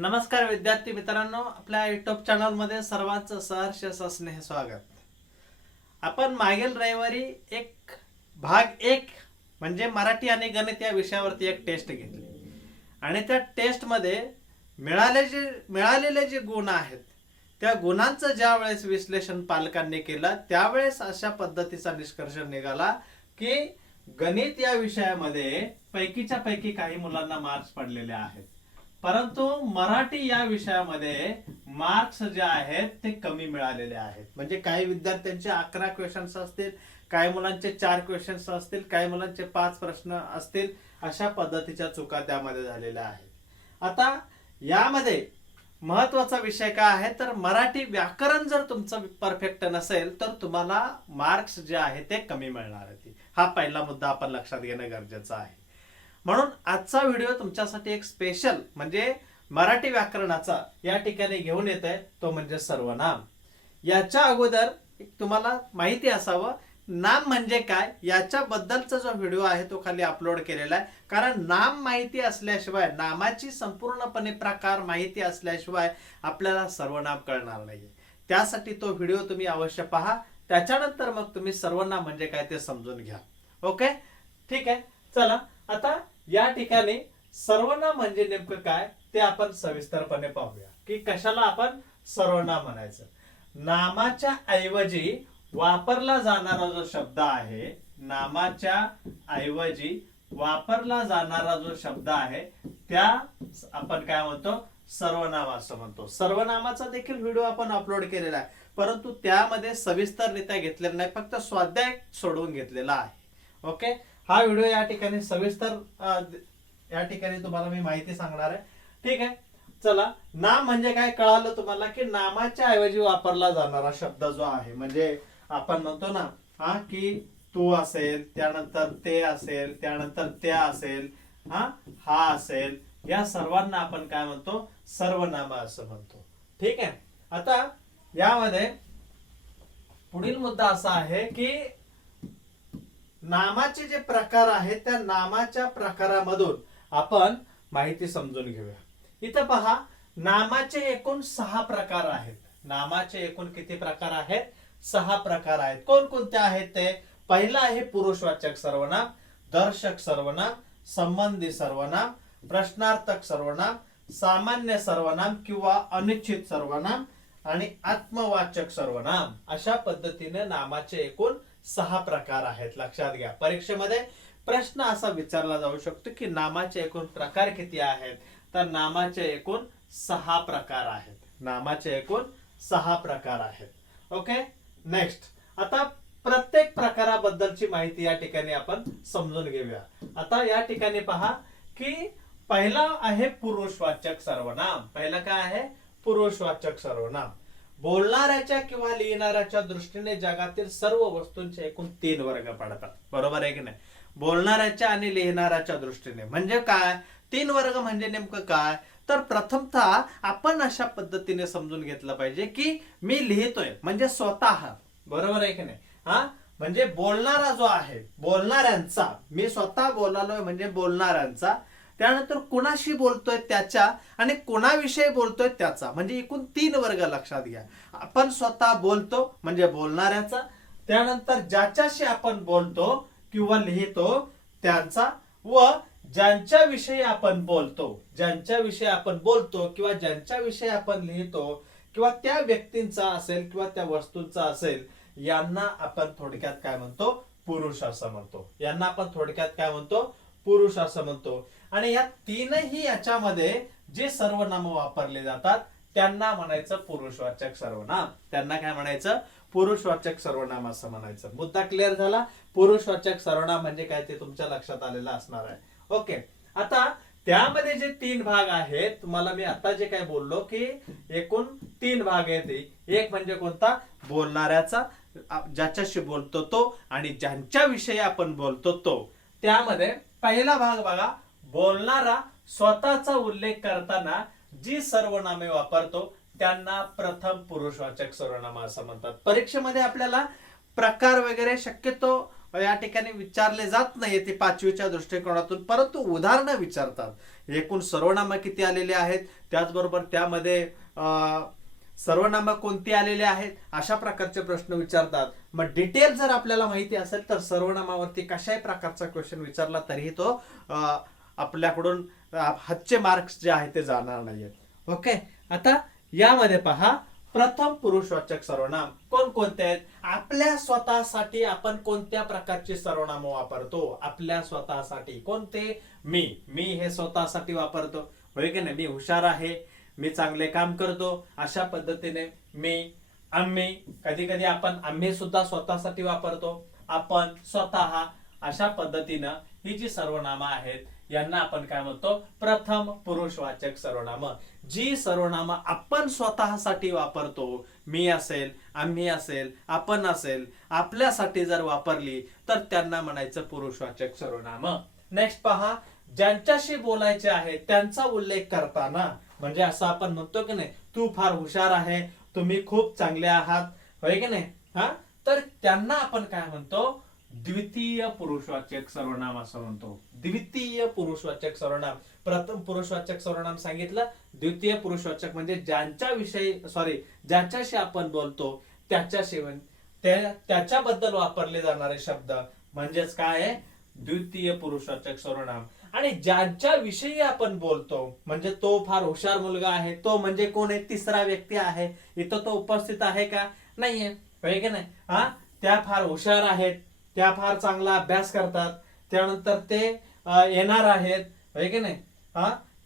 नमस्कार विद्यार्थी मित्रांनो, आपल्या युट्यूब चॅनल मध्ये सर्वांचं सहर्ष स्नेह स्वागत. आपण मागील रविवारी भाग एक म्हणजे मराठी आणि गणित या विषयावरती एक टेस्ट घेतली आणि त्या टेस्ट मध्ये मिळालेले जे गुण आहेत त्या गुणांचं ज्या वेळेस विश्लेषण पालकांनी केलं त्यावेळेस अशा पद्धतीचा निष्कर्ष निघाला की गणित या विषयामध्ये पैकीच्या पैकी काही मुलांना मार्क्स पडलेले आहेत, परंतु मराठी या विषयामध्ये मार्क्स जे आहेत ते कमी मिळालेले आहेत. म्हणजे काही विद्यार्थ्यांचे 11 क्वेश्चन्स असतील, काही मुलांचे 4 क्वेश्चन्स असतील, काही मुलांचे 5 प्रश्न असतील. अशा पद्धतीच्या चुका त्यामध्ये झालेल्या आहेत. आता यामध्ये महत्वाचा विषय काय आहे तर मराठी व्याकरण जर तुमचं परफेक्ट नसेल तर तुम्हाला मार्क्स जे आहे ते कमी मिळणार आहेत. हा पहिला मुद्दा आपण लक्षात घेणं गरजेचं आहे. म्हणून आजचा व्हिडिओ तुमच्यासाठी एक स्पेशल म्हणजे मराठी व्याकरणाचा या ठिकाणी घेऊन येत आहे, तो म्हणजे सर्वनाम. याच्या अगोदर तुम्हाला माहिती असावं नाम म्हणजे काय याच्याबद्दलचा जो व्हिडिओ आहे तो खाली अपलोड केलेला आहे. कारण नाम माहिती असल्याशिवाय, नामाची संपूर्णपणे प्रकार माहिती असल्याशिवाय आपल्याला सर्वनाम कळणार नाही. त्यासाठी तो व्हिडिओ तुम्ही अवश्य पहा, त्याच्यानंतर मग तुम्ही सर्वनाम म्हणजे काय ते समजून घ्या. ओके, ठीक आहे. चला आता या ठिकाणी सर्वनाम म्हणजे नेमकं काय ते आपण सविस्तरपणे पाहूया की कशाला आपण सर्वनाम म्हणायचं. नामाच्या ऐवजी वापरला जाणारा जो शब्द आहे, नामाच्या ऐवजी वापरला जाणारा जो शब्द आहे त्या आपण काय म्हणतो सर्वनाम असं म्हणतो. सर्वनामाचा देखील व्हिडिओ आपण अपलोड केलेला आहे, परंतु त्यामध्ये सविस्तररित्या घेतलेला नाही, फक्त स्वाध्याय सोडवून घेतलेला आहे. ओके, हा व्हिडिओ या ठिकाणी सविस्तर या ठिकाणी तुम्हाला मी माहिती सांगणार आहे. ठीक आहे, चला. नाम म्हणजे काय कळालं तुम्हाला की नामाच्या ऐवजी वापरला जाणारा शब्द जो आहे, म्हणजे आपण म्हणतो ना की तू असेल, त्यानंतर ते असेल, त्यानंतर त्या असेल, हा असेल, या सर्वांना आपण काय म्हणतो सर्वनाम असं म्हणतो. ठीक आहे. आता यामध्ये पुढील मुद्दा असा आहे की नामाचे जे प्रकार आहेत त्या नामाच्या प्रकारामधून आपण माहिती समजून घेऊया. इथं पहा, नामाचे एकूण 6 प्रकार आहेत. नामाचे एकूण किती प्रकार आहेत? 6 प्रकार आहेत. कोणकोणते आहेत ते? पहिला आहे पुरुषवाचक सर्वनाम, दर्शक सर्वनाम, संबंधी सर्वनाम, प्रश्नार्थक सर्वनाम, सामान्य सर्वनाम किंवा अनिश्चित सर्वनाम आणि आत्मवाचक सर्वनाम. अशा पद्धतीने नामाचे एकूण 6 प्रकार आहेत. लक्षात घ्या, परीक्षेमध्ये प्रश्न असा विचारला जाऊ शकतो की नामाचे एकूण प्रकार किती आहेत, तर नामाचे एकूण 6 प्रकार आहेत. नामाचे एकूण 6 प्रकार आहेत. Okay, next. आता प्रत्येक प्रकाराबद्दलची माहिती या ठिकाणी आपण समजून घेऊया. आता या ठिकाणी पहा की पहिला आहे पुरुषवाचक सर्वनाम. पहिला काय आहे? पुरुषवाचक सर्वनाम. बोलणाऱ्याच्या किंवा लिहिणाऱ्याच्या दृष्टीने जगातील सर्व वस्तूंचे एकूण 3 वर्ग पडतात. बरोबर आहे की नाही? बोलणाऱ्याच्या आणि लिहिणाऱ्याच्या दृष्टीने म्हणजे काय? 3 वर्ग म्हणजे नेमकं काय तर प्रथमतः आपण अशा पद्धतीने समजून घेतलं पाहिजे की मी लिहितोय म्हणजे स्वतः. बरोबर आहे की नाही? म्हणजे बोलणारा जो आहे, बोलणाऱ्यांचा, मी स्वतः बोलालोय म्हणजे बोलणाऱ्यांचा, त्यानंतर कुणाशी बोलतोय त्याच्या आणि कुणाविषयी बोलतोय त्याचा, म्हणजे एकूण 3 वर्ग लक्षात घ्या. आपण स्वतः बोलतो म्हणजे बोलणाऱ्याचा, त्यानंतर ज्याच्याशी आपण बोलतो किंवा लिहितो त्यांचा, व ज्यांच्याविषयी आपण बोलतो, ज्यांच्याविषयी आपण बोलतो किंवा ज्यांच्याविषयी आपण लिहितो किंवा त्या व्यक्तींचा असेल किंवा त्या वस्तूंचा असेल, यांना आपण थोडक्यात काय म्हणतो? पुरुष असं म्हणतो. यांना आपण थोडक्यात काय म्हणतो? पुरुष असं म्हणतो. आणि या तीनही याच्यामध्ये जे सर्वनाम वापरले जातात त्यांना म्हणायचं पुरुषवाचक सर्वनाम. त्यांना काय म्हणायचं? पुरुषवाचक सर्वनाम असं म्हणायचं. मुद्दा क्लिअर झाला? पुरुषवाचक सर्वनाम म्हणजे काय ते तुमच्या लक्षात आलेलं असणार आहे. ओके, आता त्यामध्ये जे 3 भाग आहेत, तुम्हाला मी आता जे काय बोललो की एकूण 3 भाग आहेत. एक म्हणजे कोणता? बोलणाऱ्याचा, ज्याच्याशी बोलतो तो, आणि ज्यांच्याविषयी आपण बोलतो तो. त्यामध्ये पहिला भाग बघा, बोलणारा स्वतःचा उल्लेख करताना जी सर्वनामे वापरतो त्यांना प्रथम पुरुषवाचक सर्वनाम असं म्हणतात. परीक्षेमध्ये आपल्याला प्रकार वगैरे शक्यतो या ठिकाणी विचारले जात नाही ते 5वीच्या दृष्टिकोनातून, परंतु उदाहरणं विचारतात. एकूण सर्वनाम किती आलेले आहेत, त्याचबरोबर त्यामध्ये सर्वनाम कोणती आलेले आहेत, अशा प्रकारचे प्रश्न विचारतात. मग डिटेल जर आपल्याला माहिती असेल तर सर्वनामावरती कशाही प्रकारचा क्वेश्चन विचारला तरीही तो आपल्याकडून हातचे मार्क्स जे आहेत ते जाणार नाहीयेत. ओके, आता यामध्ये पहा, प्रथम पुरुषवाचक सर्वनाम कोणकोणते आहेत. आपल्या स्वतःसाठी आपण कोणत्या प्रकारचे सर्वनाम वापरतो, आपल्या स्वतःसाठी कोणते. मी हे स्वतःसाठी वापरतो, होय की नाही. मी हुशार आहे, मी चांगले काम करतो, अशा पद्धतीने मी. आम्ही, कधी कधी आपण आम्ही सुद्धा स्वतःसाठी वापरतो, आपण, स्वतः, अशा पद्धतीनं ही जी सर्वनामं आहेत यांना आपण काय म्हणतो, प्रथम पुरुषवाचक सर्वनाम. जी सर्वनामं आपण स्वतःसाठी वापरतो, मी असेल, आम्ही असेल, आपण असेल, आपल्यासाठी जर वापरली तर त्यांना म्हणायचं पुरुषवाचक सर्वनाम. नेक्स्ट पहा, ज्यांच्याशी बोलायचे आहे त्यांचा उल्लेख करताना, म्हणजे असं आपण म्हणतो की नाही, तू फार हुशार आहे, तुम्ही खूप चांगले आहात, होय की नाही. तर त्यांना आपण काय म्हणतो, द्वितीय पुरुषवाचक सर्वनाम असं म्हणतो. द्वितीय पुरुषवाचक सर्वनाम. प्रथम पुरुषवाचक सर्वनाम सांगितलं, द्वितीय पुरुषवाचक म्हणजे ज्याच्याशी आपण बोलतो त्याच्याबद्दल वापरले जाणारे शब्द म्हणजेच काय आहे, द्वितीय पुरुषवाचक सर्वनाम. आणि ज्यांच्याविषयी आपण बोलतो, म्हणजे तो फार हुशार मुलगा आहे, तो म्हणजे कोण आहे, तिसरा व्यक्ती आहे, इथं तो उपस्थित आहे का, नाहीये, होय की नाही. त्या फार हुशार आहेत, त्या फार चांगला अभ्यास करतात, त्यानंतर ते येणार आहेत, होय की नाही.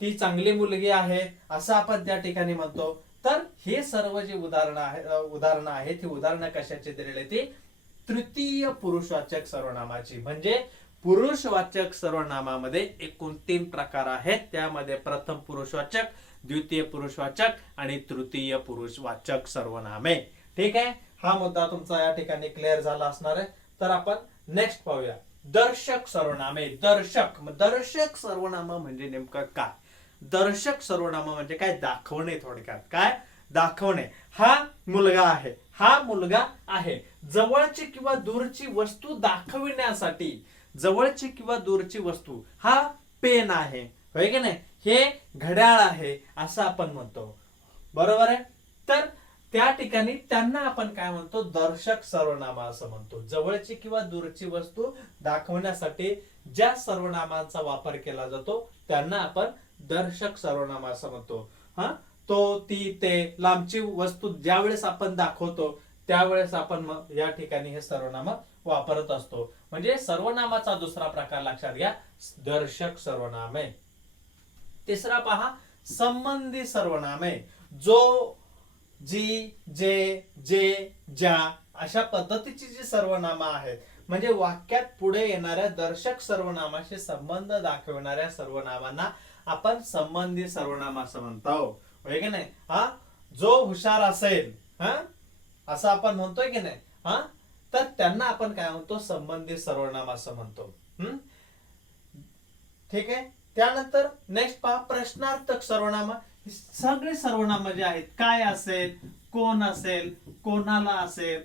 ती चांगली मुलगी आहे, असं आपण त्या ठिकाणी म्हणतो. तर हे सर्व जे उदाहरणं आहेत, ही उदाहरणं कशाची दिलेली, ती तृतीय पुरुषवाचक सर्वनामाची. म्हणजे पुरुषवाचक सर्वनामामध्ये एकूण 3 प्रकार आहेत, त्यामध्ये प्रथम पुरुषवाचक, द्वितीय पुरुषवाचक आणि तृतीय पुरुषवाचक सर्वनामे. ठीक आहे, हा मुद्दा तुमचा या ठिकाणी क्लिअर झाला असणार आहे. तर आपण नेक्स्ट पाहूया, दर्शक सर्वनामे. दर्शक सर्वनाम म्हणजे नेमकं काय. दर्शक सर्वनाम म्हणजे काय, दाखवणे. थोडक्यात काय, दाखवणे. हा मुलगा आहे, हा मुलगा आहे. जवळची किंवा दूरची वस्तू दाखविण्यासाठी, जवळची किंवा दूरची वस्तू, हा पेन आहे, होय की नाही, हे घड्याळ आहे, असं आपण म्हणतो, बरोबर आहे. तर त्या ठिकाणी त्यांना आपण काय म्हणतो, दर्शक सर्वनाम असं म्हणतो. जवळची किंवा दूरची वस्तू दाखवण्यासाठी ज्या सर्वनामांचा वापर केला जातो त्यांना आपण दर्शक सर्वनाम असं म्हणतो. तो, ती, ते, लांबची वस्तू ज्यावेळेस आपण दाखवतो त्यावेळेस आपण या ठिकाणी हे सर्वनाम वापरत असतो. म्हणजे सर्वनामाचा दुसरा प्रकार लक्षात घ्या, दर्शक सर्वनामे. तिसरा पहा, संबंधी सर्वनामे. जो, जी, जे, ज्या, अशा पद्धतीची जी सर्वनामं आहेत, म्हणजे वाक्यात पुढे येणाऱ्या दर्शक सर्वनामाशी संबंध दाखवणाऱ्या सर्वनामांना आपण संबंधी सर्वनाम असं म्हणतो, होय की नाही. जो हुशार असेल, असं आपण म्हणतोय की नाही, तर त्यांना आपण काय म्हणतो, संबंधी सर्वनाम असं म्हणतो. ठीक आहे. त्यानंतर नेक्स्ट पहा, प्रश्नार्थक सर्वनाम. सगळे सर्वनाम जे आहेत, काय असेल, कोण असेल, कोणाला असेल,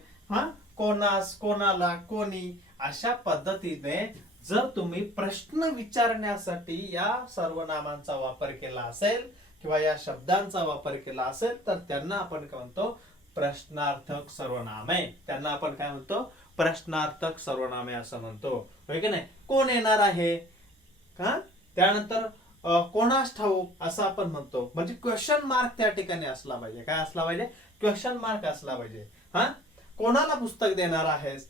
कोणास, कोणाला, कोणी, अशा पद्धतीने जर तुम्ही प्रश्न विचारण्यासाठी या सर्वनामांचा वापर केला असेल किंवा या शब्दांचा वापर केला असेल तर त्यांना आपण काय म्हणतो, प्रश्नार्थक सर्वनामे. त्यांना आपण काय म्हणतो, प्रश्नार्थक सर्वनामे असं म्हणतो, होय की नाही. कोण येणार आहे, त्यानंतर कोणास ठाऊक असं आपण म्हणतो. म्हणजे क्वेश्चन मार्क त्या ठिकाणी असला पाहिजे. काय असला पाहिजे, क्वेश्चन मार्क असला पाहिजे. कोणाला पुस्तक देणार आहेस,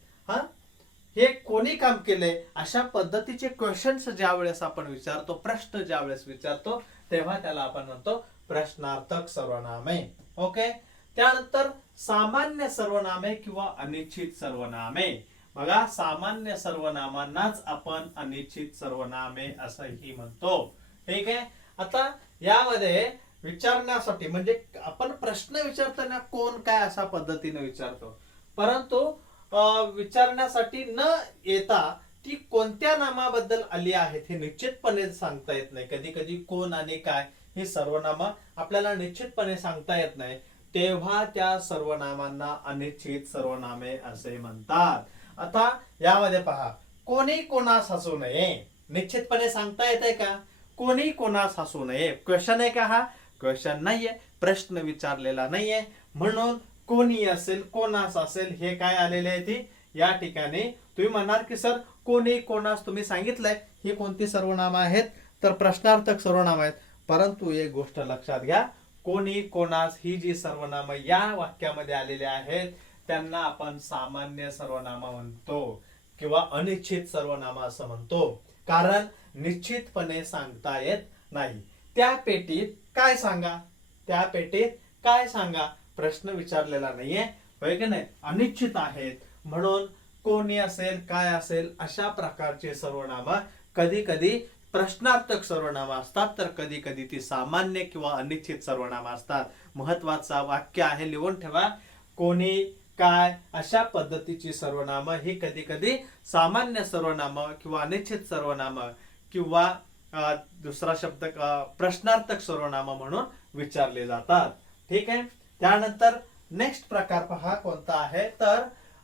हे कोणी काम केले, अशा पद्धतीचे क्वेश्चन्स ज्या वेळेस आपण विचारतो, प्रश्न ज्या वेळेस विचारतो, तेव्हा त्याला आपण म्हणतो प्रश्नार्थक सर्वनामे. ओके. त्यानंतर सामान्य सर्वनामे किंवा अनिश्चित सर्वनामे. बघा, सामान्य सर्वनामांनाच आपण अनिश्चित सर्वनामे असंही म्हणतो. ठीक आहे. आता यामध्ये विचारण्यासाठी, म्हणजे आपण प्रश्न विचारताना कोण, काय अशा पद्धतीने विचारतो, परंतु विचारण्यासाठी न येता ती कोणत्या नामाबद्दल आली आहेत हे निश्चितपणे सांगता येत नाही. कधी कधी कोण आणि काय हे सर्वनाम आपल्याला निश्चितपणे सांगता येत नाही, तेव्हा त्या सर्वनामांना अनिश्चित सर्वनामे असे म्हणतात. आता यामध्ये पहा, कोणी कोणास हसू नये, निश्चितपणे सांगता येत आहे का? कोणी कोणास हसू नये क्वेश्चन आहे का? हा क्वेश्चन नाहीये, प्रश्न विचारलेला नाहीये, म्हणून कोणी असेल कोणास असेल हे काय आलेले आहे ती या ठिकाणी. तुम्ही म्हणाल की सर कोणी कोणास तुम्ही सांगितलंय ही कोणती सर्वनाम आहेत? तर प्रश्नार्थक सर्वनाम आहेत. परंतु एक गोष्ट लक्षात घ्या, कोणी कोणास ही जी सर्वनाम या वाक्यामध्ये आलेली आहेत त्यांना आपण सामान्य सर्वनाम म्हणतो किंवा अनिश्चित सर्वनाम असं म्हणतो, कारण निश्चितपणे सांगता येत नाही. त्या पेटीत काय सांगा, त्या पेटीत काय सांगा, प्रश्न विचारलेला नाहीये, होय की नाही, अनिश्चित आहेत. म्हणून कोणी असेल काय असेल अशा प्रकारचे सर्वनाम कधी कधी प्रश्नार्थक सर्वनाम असतात, तर कधी कधी ती सामान्य किंवा अनिश्चित सर्वनाम असतात. महत्वाचा वाक्य आहे, लिहून ठेवा. कोणी काय अशा पद्धतीची सर्वनाम ही कधी कधी सामान्य सर्वनाम किंवा अनिश्चित सर्वनाम किंवा दुसरा शब्द प्रश्नार्थक सर्वनाम म्हणून विचारले जातात. ठीक आहे. त्यानंतर नेक्स्ट प्रकार पहा कोणता आहे, तर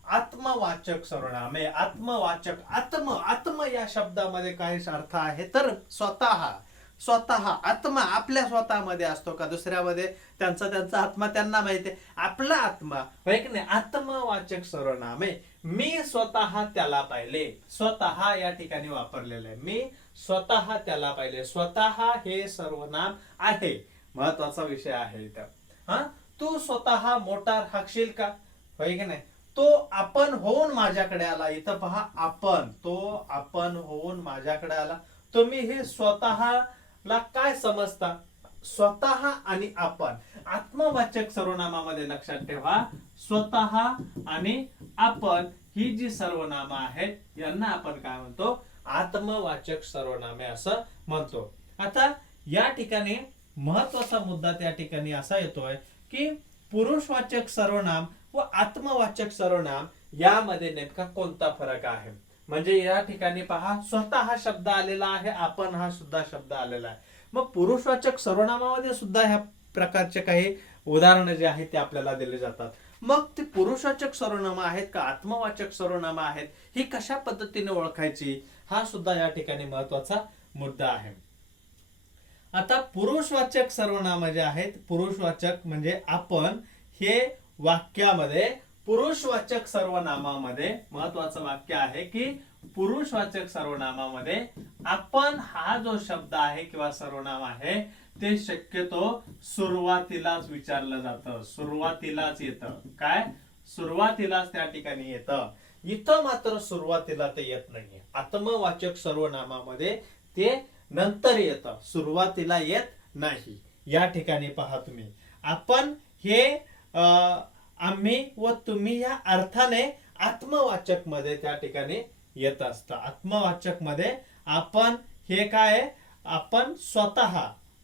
आत्मवाचक सर्वनामे. आत्मवाचक, आत्म या शब्दामध्ये काय अर्थ आहे, तर स्वतः. स्वतः आत्मा आपल्या स्वतःमध्ये असतो का दुसऱ्यामध्ये? त्यांचा आत्मा त्यांना माहिती आहे. आपला आत्मा होय की नाही. आत्मवाचक सर्वनामे. मी स्वतः त्याला पाहिले, स्वतः या ठिकाणी वापरलेलं आहे. मी स्वतः त्याला पाहिले, स्वतः हे सर्वनाम आहे, महत्वाचा विषय आहे इथं. हा, तू स्वतः मोटार हाकशील का, होय की नाही. तो आपण होऊन माझ्याकडे आला, इथं पहा आपण, तो आपण होऊन माझ्याकडे आला. तुम्ही हे स्वतःला काय समजता? स्वतः आणि आपण. आत्मवाचक सर्वनामामध्ये लक्षात ठेवा, स्वतः आणि आपण ही जी सर्वनाम आहेत यांना आपण काय म्हणतो? आत्मवाचक सर्वनामे असं म्हणतो. आता या ठिकाणी महत्वाचा मुद्दा त्या ठिकाणी असा येतोय की पुरुषवाचक सर्वनाम व आत्मवाचक सर्वनाम यामध्ये नेमका कोणता फरक आहे. म्हणजे या ठिकाणी पहा, स्वतः हा शब्द आलेला आहे, आपण हा सुद्धा शब्द आलेला आहे. मग पुरुषवाचक सर्वनामामध्ये सुद्धा ह्या प्रकारचे काही उदाहरणं जे आहेत ते आपल्याला दिले जातात. मग ते पुरुषवाचक सर्वनाम आहेत का आत्मवाचक सर्वनाम आहेत, ही कशा पद्धतीने ओळखायची, हा सुद्धा या ठिकाणी महत्वाचा मुद्दा आहे. आता पुरुषवाचक सर्वनाम जे आहेत, पुरुषवाचक म्हणजे आपण, हे वाक्यामध्ये पुरुषवाचक सर्वनामामध्ये महत्वाचं वाक्य आहे की पुरुषवाचक सर्वनामामध्ये आपण हा जो शब्द आहे किंवा सर्वनाम आहे ते शक्यतो सुरुवातीलाच विचारलं जातं, सुरुवातीलाच येतं. काय? सुरुवातीलाच त्या ठिकाणी येतं. इथं मात्र सुरुवातीला ते येत नाहीये. आत्मवाचक सर्वनामामध्ये ते नंतर येतं, सुरुवातीला येत नाही. या ठिकाणी पहा तुम्ही, आपण हे आम्ही व तुम्ही या अर्थाने आत्मवाचक मध्ये त्या ठिकाणी येत असतं. आत्मवाचक मध्ये आपण हे काय, आपण स्वतः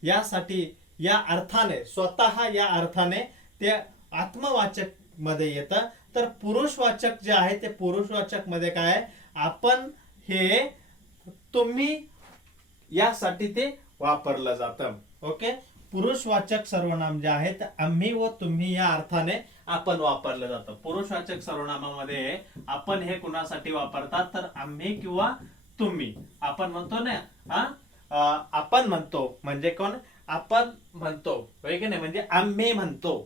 यासाठी या अर्थाने, स्वतः या अर्थाने ते आत्मवाचक मध्ये येतं. तर पुरुषवाचक जे आहे ते पुरुषवाचक मध्ये काय, आपण हे तुम्ही यासाठी ते वापरलं जातं. ओके. पुरुषवाचक सर्वनाम जे आहेत आम्ही व तुम्ही या अर्थाने आपण वापरलं जातं. पुरुषवाचक सर्वनामामध्ये आपण हे कुणासाठी वापरतात, तर आम्ही किंवा तुम्ही. आपण म्हणतो ना, आपण म्हणतो म्हणजे कोण, आपण म्हणतो, होय की नाही, म्हणजे आम्ही म्हणतो,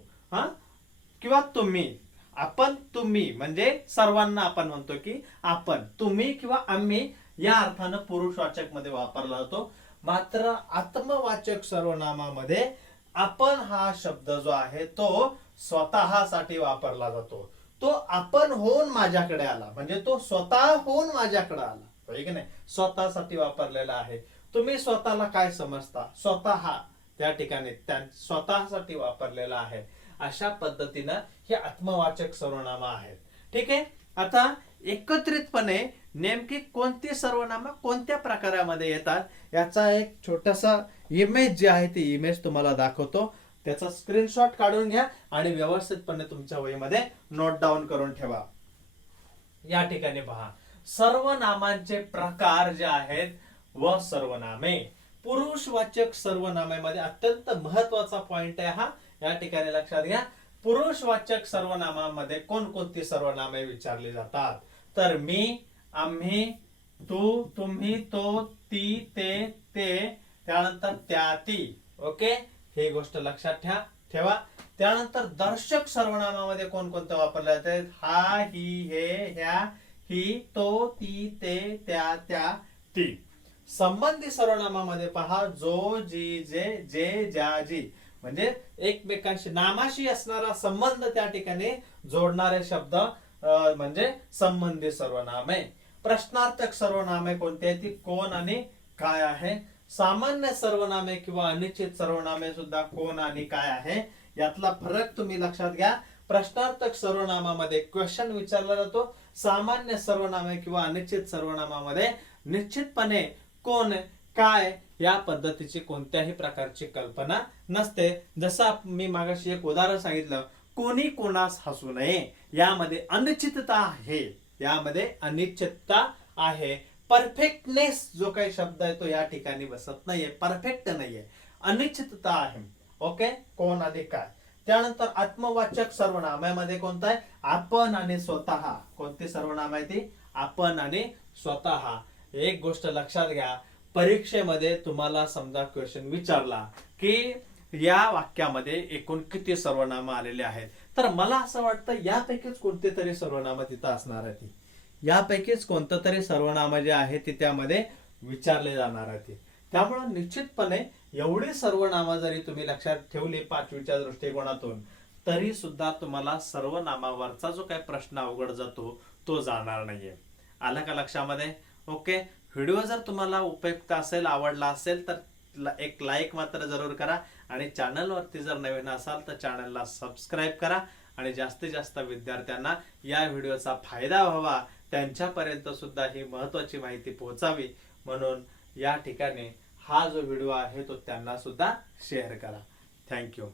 किंवा तुम्ही. आपण तुम्ही म्हणजे सर्वांना आपण म्हणतो की आपण, तुम्ही किंवा आम्ही या अर्थानं पुरुषवाचक मध्ये वापरला जातो. मात्र आत्मवाचक सर्वनामामध्ये आपण हा शब्द जो आहे तो स्वतःसाठी वापरला जातो. तो आपण होऊन माझ्याकडे आला, म्हणजे तो स्वतः होऊन माझ्याकडे आला, होय की नाही, स्वतःसाठी वापरलेला आहे. तुम्ही स्वतःला काय समजता, स्वतः त्या ठिकाणी स्वतःसाठी वापरलेला आहे. अशा पद्धतीनं हे आत्मवाचक सर्वनाम आहेत. ठीक आहे. आता एकत्रितपणे नेमकी कोणती सर्वनाम कोणत्या प्रकारामध्ये येतात याचा एक छोटासा इमेज जे आहे ती इमेज तुम्हाला दाखवतो. त्याचा स्क्रीनशॉट काढून घ्या आणि व्यवस्थितपणे तुमच्या वहीमध्ये नोट डाऊन करून ठेवा. या ठिकाणी पहा, सर्वनामांचे प्रकार जे आहेत व सर्वनामे. पुरुषवाचक सर्वनामामध्ये अत्यंत महत्वाचा पॉइंट आहे हा, या ठिकाणी लक्षात घ्या. पुरुषवाचक सर्वनामामध्ये कोणकोणती सर्वनामे विचारली जातात, तर मी, आम्ही, तू, तुम्ही, तो, ती, ते, त्यानंतर त्या, ती. ओके, ही गोष्ट लक्षात ठेवा. त्यानंतर दर्शक सर्वनामामध्ये कोणकोणतं वापरले जाते? हा, ही, हे, ह्या, ही, तो, ती, ते, त्या, ती. संबंधी सर्वनामामध्ये पहा जो, जी, जे, ज्या, जी, म्हणजे एकमेकांशी नामाशी असणारा संबंध त्या ठिकाणी जोडणारे शब्द म्हणजे संबंधी सर्वनामे. प्रश्नार्थक सर्वनामे कोणती आहे? ती कोण आणि काय आहे. सामान्य सर्वनामे किंवा अनिश्चित सर्वनामे सुद्धा कोण आणि काय आहे. यातला फरक तुम्ही लक्षात घ्या. प्रश्नार्थक सर्वनामामध्ये क्वेश्चन विचारला जातो. सामान्य सर्वनामे किंवा अनिश्चित सर्वनामामध्ये निश्चितपणे कोण, काय या पद्धतीची कोणत्याही प्रकारची कल्पना नसते. जसं मी मागाशी एक उदाहरण सांगितलं, कोणी कोणास हसू नये, यामध्ये अनिश्चितता आहे. यामध्ये अनिश्चितता आहे. परफेक्टनेस जो काही शब्द आहे तो या ठिकाणी बसत नाहीये, परफेक्ट नाहीये, अनिश्चितता आहे. ओके, कोण आणि काय. त्यानंतर आत्मवाचक सर्वनामामध्ये कोणतं आहे? आपण आणि स्वतः. कोणती सर्वनाम आहे ती? आपण आणि स्वतः. एक गोष्ट लक्षात घ्या, परीक्षेमध्ये तुम्हाला समजा क्वेश्चन विचारला की या वाक्यामध्ये एकूण किती सर्वनाम आलेले आहेत, तर मला असं वाटतं यापैकीच कोणते तरी सर्वनाम तिथं असणार आहे. ती यापैकीच कोणतं तरी सर्वनाम जे आहे ते त्यामध्ये विचारले जाणार आहे. त्यामुळे निश्चितपणे एवढी सर्वनामं जरी तुम्ही लक्षात ठेवली 5वीच्या दृष्टिकोनातून, तरी सुद्धा तुम्हाला सर्वनामावरचा जो काही प्रश्न अवघड जातो तो जाणार नाहीये. आला का लक्षामध्ये? ओके, व्हिडिओ जर तुम्हाला उपयुक्त असेल, आवडला असेल तर एक लाईक मात्र जरूर करा आणि चॅनलवरती जर नवीन असाल तर चॅनलला सबस्क्राईब करा आणि जास्तीत जास्त विद्यार्थ्यांना या व्हिडिओचा फायदा व्हावा, त्यांच्यापर्यंत सुद्धा ही महत्त्वाची माहिती पोहोचावी म्हणून या ठिकाणी हा जो व्हिडिओ आहे तो त्यांना सुद्धा शेअर करा. थँक्यू.